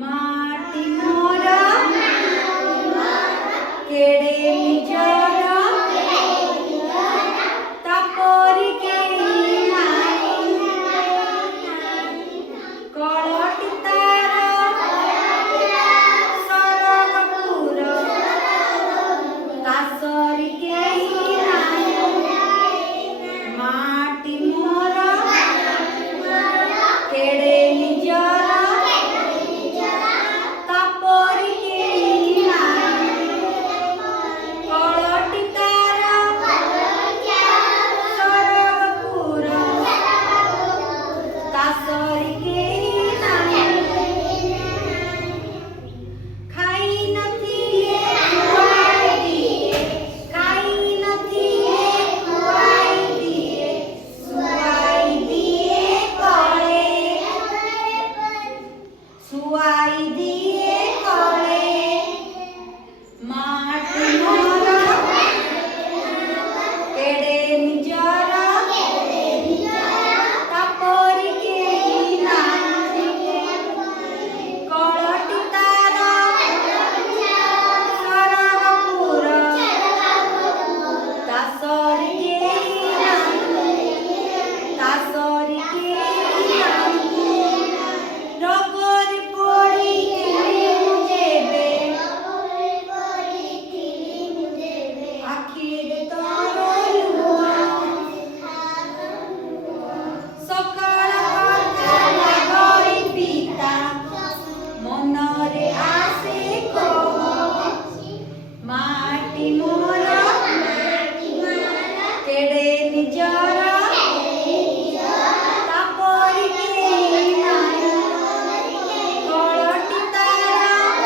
माटी मोर केड़े निजर तापरी केही नाई कळटी तार सरगपुर तासरी केही नाई माटी मोर केड़े निजर सुवाई दिए कळे माटी मोर केड़े निजर तापरी केही नाई कळटी तार सरगपुर तासरी केही नाई तासरी केही नाई रगरी मनरे आसे माटी मोर केड़े निजर तापरी केही नाई कळटी तार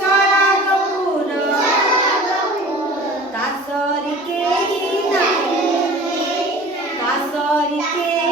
सरगपुर तासरी केही नाई तासरी केही